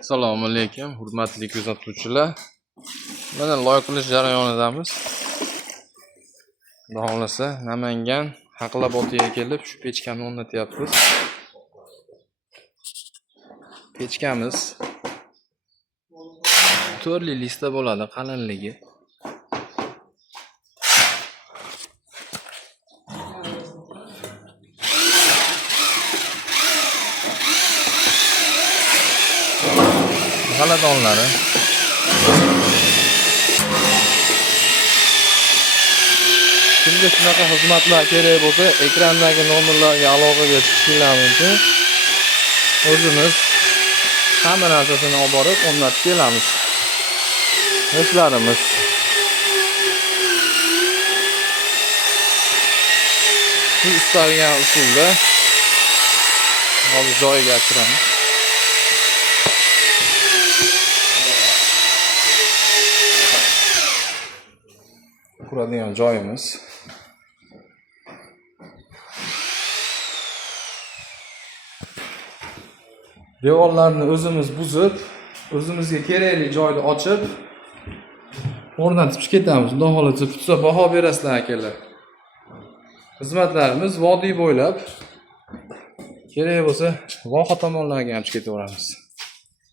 Assalomu alaykum, hurmatli kuzatuvchilar. Mana loy qilish jarayonidamiz. Xudo xolasa Namangan Haqlabotiga kelib shu pechkani o'rnatyapmiz. Pechkamiz turli lista bo'ladi, qalinligi. G'aladonlari. Kimga shunaqa xizmatlar kerak bo'lsa, ekrandagi nomerlarga aloqaga chiqishinglar mumkin. O'zimiz hamma narsasini olib borib o'rnatib kelamiz. Yoshlarimiz siz istalgan usulda hozir joyiga tushiramiz. Quradigan joyimiz. Devorlarni o'zimiz buzib, o'zimizga kerakli joyni ochib o'rnatib ketamiz. Xudo xolasa tutsa baho berasizlar akalar. Xizmatlarimiz vodiy bo'ylab kerak bo'lsa voha tomonlarga ham ketaveramiz.